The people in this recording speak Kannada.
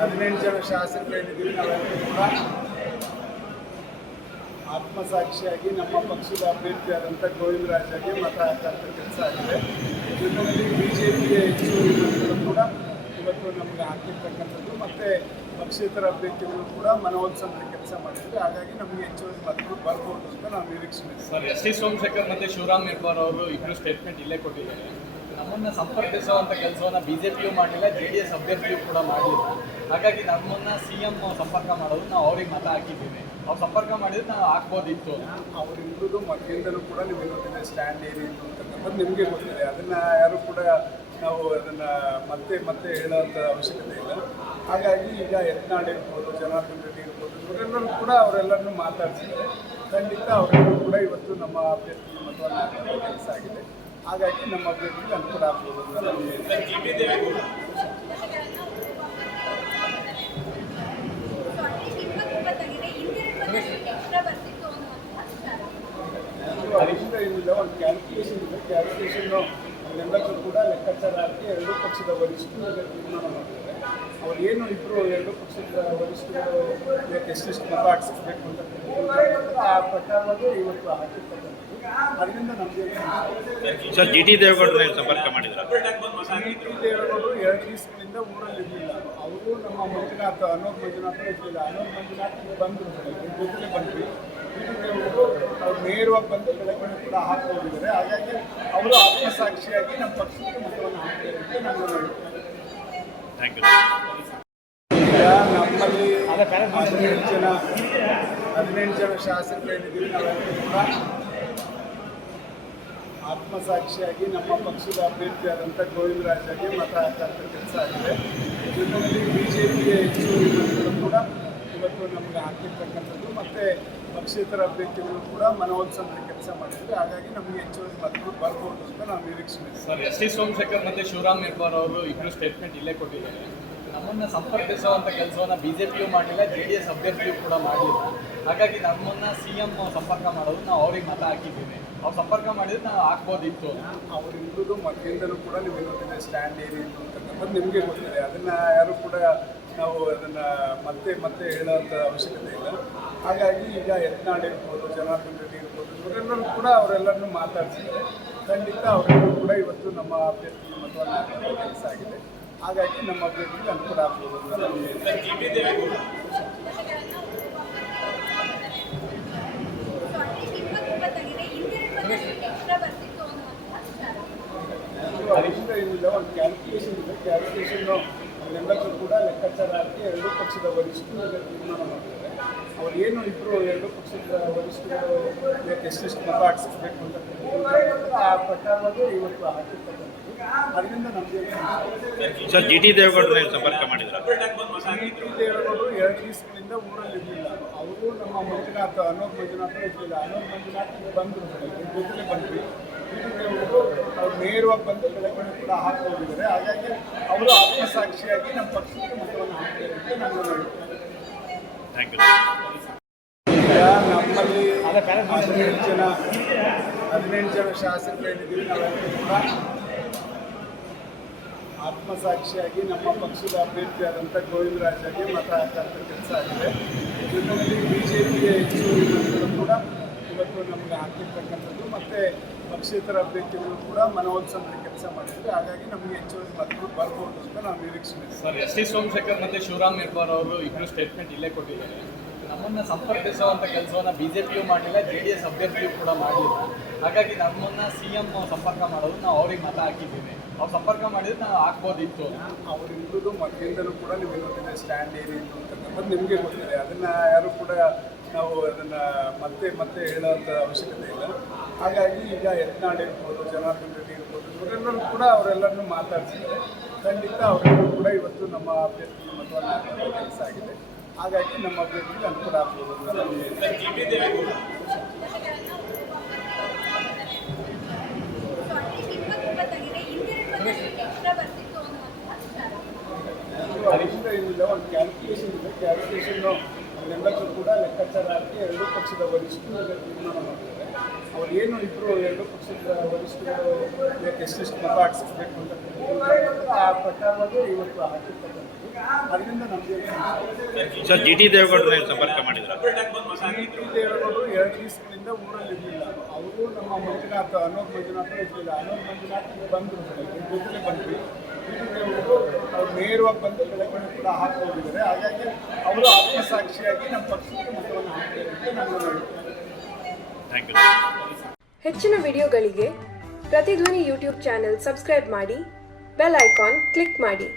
ಹದಿನೆಂಟು ಜನ ಶಾಸಕರೇನಿದ್ದೀವಿ ನಾವೆಲ್ಲರೂ ಕೂಡ ಆತ್ಮಸಾಕ್ಷಿಯಾಗಿ ನಮ್ಮ ಪಕ್ಷದ ಅಭ್ಯರ್ಥಿಯಾದಂಥ ಗೋವಿಂದರಾಜಾಗೆ ಮತ ಹಾಕಂತ ಕೆಲಸ ಆಗಿದೆ. ಜೊತೆಯಲ್ಲಿ BJPಗೆ ಹೆಚ್ಚುವರಿ ಮತಗಳು ಕೂಡ ಇವತ್ತು ನಮಗೆ ಹಾಕಿರ್ತಕ್ಕಂಥದ್ದು ಮತ್ತು ಪಕ್ಷೇತರ ಅಭ್ಯರ್ಥಿಗಳು ಕೂಡ ಮನವೊಲಿಸುವಂಥ ಕೆಲಸ ಮಾಡಿದ್ರು. ಹಾಗಾಗಿ ನಮಗೆ ಹೆಚ್ಚುವರಿ ಮತಗಳು ಬರ್ಬೋದು ಅಂತ ನಾವು ನಿರೀಕ್ಷೆ ಸರ್. S.T. ಸೋಮಶೇಖರ್ ಮತ್ತು ಶಿವರಾಮ್ ಹೆಬ್ಬಾರ್ ಅವರು ಇಬ್ಬರು ಸ್ಟೇಟ್ಮೆಂಟ್ ಇಲ್ಲೇ ಕೊಟ್ಟಿದ್ದಾರೆ. ನಮ್ಮನ್ನು ಸಂಪರ್ಕಿಸುವಂಥ ಕೆಲಸವನ್ನು BJPಯೂ ಮಾಡಲಿಲ್ಲ, JDS ಅಭ್ಯರ್ಥಿಯೂ ಕೂಡ ಮಾಡಲಿಲ್ಲ. ಹಾಗಾಗಿ ನಮ್ಮನ್ನು CM ಸಂಪರ್ಕ ಮಾಡೋದು ನಾವು ಅವ್ರಿಗೆ ಮತ ಹಾಕಿದ್ದೀವಿ. ಅವ್ರು ಸಂಪರ್ಕ ಮಾಡಿದ್ರೆ ನಾವು ಹಾಕ್ಬೋದಿತ್ತು. ಅವರಿಬ್ಬರದು ಮೊದಲಿಂದಲೂ ಕೂಡ ನಿಮಗೆ ಗೊತ್ತಿದೆ ಸ್ಟ್ಯಾಂಡ್ ಏನಿತ್ತು ಅಂತಕ್ಕಂಥದ್ದು ನಿಮಗೆ ಗೊತ್ತಿದೆ. ಅದನ್ನು ಯಾರು ಕೂಡ ನಾವು ಅದನ್ನು ಮತ್ತೆ ಹೇಳೋಂಥ ಅವಶ್ಯಕತೆ ಇಲ್ಲ. ಹಾಗಾಗಿ ಈಗ ಯತ್ನಾಳ್ ಇರ್ಬೋದು, ಜನಾರ್ದನ್ ರೆಡ್ಡಿ ಇರ್ಬೋದು, ಇವರೆಲ್ಲರೂ ಕೂಡ ಅವರೆಲ್ಲರನ್ನೂ ಮಾತಾಡ್ತಿದ್ದಾರೆ. ಖಂಡಿತ ಅವರೆಲ್ಲರೂ ಕೂಡ ಇವತ್ತು ನಮ್ಮ ಅಭ್ಯರ್ಥಿ ಮತವನ್ನು ಹಾಕುವ ಕೆಲಸ ಆಗಿದೆ. ಹಾಗಾಗಿ ನಮ್ಮ ಅಭ್ಯರ್ಥಿಗೆ ಅನುಕೂಲ ಆಗ್ಬೋದು ಅಂತ ನಮಗೆ ಅದರಿಂದ ಏನಿಲ್ಲ, ಒಂದು ಕ್ಯಾಲ್ಕುಲೇಷನ್ ಇದೆ. ಕ್ಯಾಲ್ಕುಲೇಷನ್ನು ಎಲ್ಲಕ್ಕೂ ಕೂಡ ಲೆಕ್ಕಾಚಾರ ಹಾಕಿ ಎರಡೂ ಪಕ್ಷದ ವರಿಷ್ಠರು ತೀರ್ಮಾನ ಮಾಡ್ತಾರೆ. ಅವ್ರು ಏನು ಇಬ್ಬರು ಎರಡೂ ಪಕ್ಷದ ವರಿಷ್ಠರು ಇದಕ್ಕೆ ಎಷ್ಟೆಷ್ಟು ಮತ ಹಾಕಿಸ್ಬೇಕು ಅಂತ ಆ ಪ್ರಕಾರವಾಗಿ ಇವತ್ತು ಹಾಕಿರ್ತಕ್ಕಂಥದ್ದು. ಅದರಿಂದ ನಮಗೆ ಸರ್ GT ದೇವೇಗೌಡರು ಸಂಪರ್ಕ ಮಾಡಿದ್ರು. GT ದೇವೇಗೌಡರು 2 ದಿವಸಗಳಿಂದ ಊರಲ್ಲಿ ಇರಲಿಲ್ಲ. ಅವರು ನಮ್ಮ ಮಂಜುನಾಥ್ ಅನೋಕ್ ಮಂಜುನಾಥ್ ಇರಲಿಲ್ಲ. ಅನೋಕ್ ಮಂಜುನಾಥ್ ಬಂದರು, ಜೊತೆಲೆ ಬಂದ್ವಿ. GT ದೇವೇಗೌಡರು ಅವ್ರು ನೇರವಾಗಿ ಬಂದು ಬೆಳಗ್ಗೆ ಕೂಡ ಹಾಕಿಕೊಂಡಿದ್ದಾರೆ. ಹಾಗಾಗಿ ಅವರು ಆತ್ಮಸಾಕ್ಷಿಯಾಗಿ ನಮ್ಮ ಪಕ್ಷಕ್ಕೆ ಮತವನ್ನು ಹಾಕಿದ್ದಾರೆ ಅಂತ ನಾನು ಹೇಳ್ತೇನೆ. Thank you. ಈಗ ನಮ್ಮಲ್ಲಿ 18 ಜನ ಶಾಸಕರೇನಿದ್ದೀವಿ ನಾವೆಲ್ಲರೂ ಕೂಡ ಆತ್ಮಸಾಕ್ಷಿಯಾಗಿ ನಮ್ಮ ಪಕ್ಷದ ಅಭ್ಯರ್ಥಿಯಾದಂಥ ಗೋವಿಂದರಾಜಾಗೆ ಮತ ಹಾಕಂತ ಕೆಲಸ ಆಗಿದೆ. ಜೊತೆಯಲ್ಲಿ BJPಗೆ ಹೆಚ್ಚುವರಿ ಮತಗಳು ಕೂಡ ಇವತ್ತು ನಮಗೆ ಹಾಕಿರ್ತಕ್ಕಂಥದ್ದು ಮತ್ತು ಪಕ್ಷೇತರ ಅಭ್ಯರ್ಥಿಗಳು ಕೂಡ ಮನವೊಲಿಸುವಂಥ ಕೆಲಸ ಮಾಡಿದ್ರು. ಹಾಗಾಗಿ ನಮಗೆ ಹೆಚ್ಚುವರಿ ಮತಗಳು ಬರ್ಬೋದು ಅಂತ ನಾವು ನಿರೀಕ್ಷೆ ಸರ್. S.T. ಸೋಮಶೇಖರ್ ಮತ್ತು ಶಿವರಾಮ್ ಹೆಬ್ಬಾರ್ ಅವರು ಇಬ್ಬರು ಸ್ಟೇಟ್ಮೆಂಟ್ ಇಲ್ಲೇ ಕೊಟ್ಟಿದ್ದಾರೆ. ನಮ್ಮನ್ನು ಸಂಪರ್ಕಿಸುವಂಥ ಕೆಲಸವನ್ನು BJPಯೂ ಮಾಡಲಿಲ್ಲ, JDS ಅಭ್ಯರ್ಥಿಯೂ ಕೂಡ ಮಾಡಲಿಲ್ಲ. ಹಾಗಾಗಿ ನಮ್ಮನ್ನು CM ಸಂಪರ್ಕ ಮಾಡೋದು ನಾವು ಅವ್ರಿಗೆ ಮತ ಹಾಕಿದ್ದೀವಿ. ಅವ್ರು ಸಂಪರ್ಕ ಮಾಡಿದ್ರೆ ನಾವು ಹಾಕ್ಬೋದಿತ್ತು. ಅವರಿಬ್ಬರದು ಮೊದಲಿಂದಲೂ ಕೂಡ ನಿಮಗೆ ಗೊತ್ತಿದೆ ಸ್ಟ್ಯಾಂಡ್ ಏನಿತ್ತು ಅಂತಕ್ಕಂಥದ್ದು ನಿಮಗೆ ಗೊತ್ತಿದೆ. ಅದನ್ನು ಯಾರು ಕೂಡ ನಾವು ಅದನ್ನು ಮತ್ತೆ ಹೇಳೋಂಥ ಅವಶ್ಯಕತೆ ಇಲ್ಲ. ಹಾಗಾಗಿ ಈಗ ಯತ್ನಾಳ್ ಇರ್ಬೋದು, ಜನಾರ್ದನ್ ರೆಡ್ಡಿ ಇರ್ಬೋದು, ಇವರೆಲ್ಲರೂ ಕೂಡ ಅವರೆಲ್ಲರನ್ನೂ ಮಾತಾಡ್ತಿದ್ದಾರೆ. ಖಂಡಿತ ಅವರೆಲ್ಲರೂ ಕೂಡ ಇವತ್ತು ನಮ್ಮ ಅಭ್ಯರ್ಥಿ ಮತವನ್ನು ಹಾಕುವ ಕೆಲಸ ಆಗಿದೆ. ಹಾಗಾಗಿ ನಮ್ಮ ಅಭ್ಯರ್ಥಿಗೆ ಅನುಕೂಲ ಆಗ್ಬೋದು ಅಂತ ನಮಗೆ ಅದರಿಂದ ಏನಿಲ್ಲ, ಒಂದು ಕ್ಯಾಲ್ಕುಲೇಷನ್ ಇದೆ. ಕ್ಯಾಲ್ಕುಲೇಷನ್ನು ಎಲ್ಲಕ್ಕೂ ಕೂಡ ಲೆಕ್ಕಾಚಾರ ಹಾಕಿ ಎರಡೂ ಪಕ್ಷದ ವರಿಷ್ಠರು ತೀರ್ಮಾನ ಮಾಡ್ತಾರೆ. ಅವ್ರು ಏನು ಇಬ್ಬರು ಎರಡೂ ಪಕ್ಷದ ವರಿಷ್ಠರು ಇದಕ್ಕೆ ಎಷ್ಟೆಷ್ಟು ಮತ ಹಾಕಿಸ್ಬೇಕು ಅಂತ ಆ ಪ್ರಕಾರವಾಗಿ ಇವತ್ತು ಹಾಕಿರ್ತಕ್ಕಂಥದ್ದು. ಅದರಿಂದ ನಮಗೆ ಸರ್ GT ದೇವೇಗೌಡರು ಸಂಪರ್ಕ ಮಾಡಿದ್ರು. GT ದೇವೇಗೌಡರು 2 ದಿವಸಗಳಿಂದ ಊರಲ್ಲಿ ಇರಲಿಲ್ಲ. ಅವರು ನಮ್ಮ ಮಂಜುನಾಥ್ ಅನೋಕ್ ಮಂಜುನಾಥ್ ಇರಲಿಲ್ಲ. ಅನೋಕ್ ಮಂಜುನಾಥ್ ಬಂದರು, ಜೊತೆಲೆ ಬಂದ್ವಿ. GT ದೇವೇಗೌಡರು ಅವ್ರು ನೇರವಾಗಿ ಬಂದು ಬೆಳಗ್ಗೆ ಕೂಡ ಹಾಕಿಕೊಂಡಿದ್ದಾರೆ. ಹಾಗಾಗಿ ಅವರು ಆತ್ಮಸಾಕ್ಷಿಯಾಗಿ ನಮ್ಮ ಪಕ್ಷಕ್ಕೆ ಮತವನ್ನು ಹಾಕಿದ್ದಾರೆ ಅಂತ ನಾನು ಹೇಳ್ತೇನೆ. Thank you. ಈಗ ನಮ್ಮಲ್ಲಿ 18 ಜನ ಶಾಸಕರೇನಿದ್ದೀವಿ ನಾವೆಲ್ಲರೂ ಕೂಡ ಆತ್ಮಸಾಕ್ಷಿಯಾಗಿ ನಮ್ಮ ಪಕ್ಷದ ಅಭ್ಯರ್ಥಿಯಾದಂಥ ಗೋವಿಂದರಾಜಾಗೆ ಮತ ಹಾಕಂತ ಕೆಲಸ ಆಗಿದೆ. ಜೊತೆಯಲ್ಲಿ BJPಗೆ ಹೆಚ್ಚುವರಿ ಮತಗಳು ಕೂಡ ಇವತ್ತು ನಮಗೆ ಹಾಕಿರ್ತಕ್ಕಂಥದ್ದು ಮತ್ತು ಪಕ್ಷೇತರ ಅಭ್ಯರ್ಥಿಗಳು ಕೂಡ ಮನವೊಲಿಸುವಂಥ ಕೆಲಸ ಮಾಡಿದ್ರು. ಹಾಗಾಗಿ ನಮಗೆ ಹೆಚ್ಚುವರಿ ಮತಗಳು ಬರ್ಬೋದು ಅಂತ ನಾವು ನಿರೀಕ್ಷೆ ಸರ್. S.T. ಸೋಮಶೇಖರ್ ಮತ್ತು ಶಿವರಾಮ್ ಹೆಬ್ಬಾರ್ ಅವರು ಇಬ್ಬರು ಸ್ಟೇಟ್ಮೆಂಟ್ ಇಲ್ಲೇ ಕೊಟ್ಟಿದ್ದಾರೆ. ನಮ್ಮನ್ನು ಸಂಪರ್ಕಿಸುವಂಥ ಕೆಲಸವನ್ನು BJPಯೂ ಮಾಡಲಿಲ್ಲ, JDS ಅಭ್ಯರ್ಥಿಯೂ ಕೂಡ ಮಾಡಲಿಲ್ಲ. ಹಾಗಾಗಿ ನಮ್ಮನ್ನು CM ಸಂಪರ್ಕ ಮಾಡೋದು ನಾವು ಅವ್ರಿಗೆ ಮತ ಹಾಕಿದ್ದೀವಿ. ಅವ್ರು ಸಂಪರ್ಕ ಮಾಡಿದ್ರೆ ನಾವು ಹಾಕ್ಬೋದಿತ್ತು. ಅವರಿಬ್ಬರದು ಮೊದಲಿಂದಲೂ ಕೂಡ ನಿಮಗೆ ಗೊತ್ತಿದೆ ಸ್ಟ್ಯಾಂಡ್ ಏನಿತ್ತು ಅಂತಕ್ಕಂಥದ್ದು ನಿಮಗೆ ಗೊತ್ತಿದೆ. ಅದನ್ನು ಯಾರು ಕೂಡ ನಾವು ಅದನ್ನು ಮತ್ತೆ ಹೇಳೋಂಥ ಅವಶ್ಯಕತೆ ಇಲ್ಲ. ಹಾಗಾಗಿ ಈಗ ಯತ್ನಾಳ್ ಇರ್ಬೋದು, ಜನಾರ್ದನ್ ರೆಡ್ಡಿ ಇರ್ಬೋದು, ಇವರೆಲ್ಲರೂ ಕೂಡ ಅವರೆಲ್ಲರನ್ನೂ ಮಾತಾಡ್ತಿದ್ದಾರೆ. ಖಂಡಿತ ಅವರೆಲ್ಲರೂ ಕೂಡ ಇವತ್ತು ನಮ್ಮ ಅಭ್ಯರ್ಥಿ ಮತವನ್ನು ಹಾಕುವ ಕೆಲಸ ಆಗಿದೆ. ಹಾಗಾಗಿ ನಮ್ಮ ಅಭ್ಯರ್ಥಿಗೆ ಅನುಕೂಲ ಆಗ್ಬೋದು ಅಂತ ನಮಗೆ ಅದರಿಂದ ಏನಿಲ್ಲ, ಒಂದು ಕ್ಯಾಲ್ಕುಲೇಷನ್ ಇದೆ. ಕ್ಯಾಲ್ಕುಲೇಷನ್ನು ಎಲ್ಲಕ್ಕೂ ಕೂಡ ಲೆಕ್ಕಾಚಾರ ಹಾಕಿ ಎರಡೂ ಪಕ್ಷದ ವರಿಷ್ಠರು ತೀರ್ಮಾನ ಮಾಡ್ತಾರೆ. ಅವ್ರು ಏನು ಇಬ್ಬರು ಎರಡು ಪಕ್ಷದ ವರಿಷ್ಠರು ಇವತ್ತು ಎಷ್ಟೆಷ್ಟು ಮತ ಹಾಕಿಸ್ಬೇಕು ಅಂತ ಕೂತ್ಕೊಂಡಿದ್ದಾರೆ. ಆ ಪ್ರಕಾರವಾಗಿ ಇವತ್ತು ಹಾಕಿರ್ತಕ್ಕಂಥದ್ದು. ಅದರಿಂದ ನಮಗೆ ಸರ್ ಜಿ ಟಿ ದೇವೇಗೌಡರನ್ನ ಸಂಪರ್ಕ ಮಾಡಿದ್ರ? ದೇವೇಗೌಡರು 2 ದಿವಸಗಳಿಂದ ಊರಲ್ಲಿ ಇರಲಿಲ್ಲ. ಅವರು ನಮ್ಮ ಮಂಜುನಾಥ್ ಅನೋರ್ ಮಂಜುನಾಥ್ ಇರಲಿಲ್ಲ. ಅನೋರ್ ಮಂಜುನಾಥ್ ಬಂದರು, ಜೊತೆಲೆ ಬಂದ್ವಿ. ಅವ್ರು ನೇರವಾಗಿ ಬಂದು ಬೆಳಗ್ಗೆ ಕೂಡ ಹಾಕಿ ಹೋಗಿದ್ದಾರೆ. ಹಾಗಾಗಿ ಅವರು ಆತ್ಮಸಾಕ್ಷಿಯಾಗಿ ನಮ್ಮ ಪಕ್ಷಕ್ಕೆ ಮತವನ್ನು ಹಾಕಿದ್ದಾರೆ ಅಂತ ನಾನು ಹೇಳ್ತೇನೆ. Thank you. ಹೆಚ್ಚಿನ ವಿಡಿಯೋಗಳಿಗೆ ಪ್ರತಿಧ್ವನಿ ಯೂಟ್ಯೂಬ್ ಚಾನೆಲ್ ಸಬ್ಸ್ಕ್ರೈಬ್ ಮಾಡಿ, ಬೆಲ್ ಐಕಾನ್ ಕ್ಲಿಕ್ ಮಾಡಿ.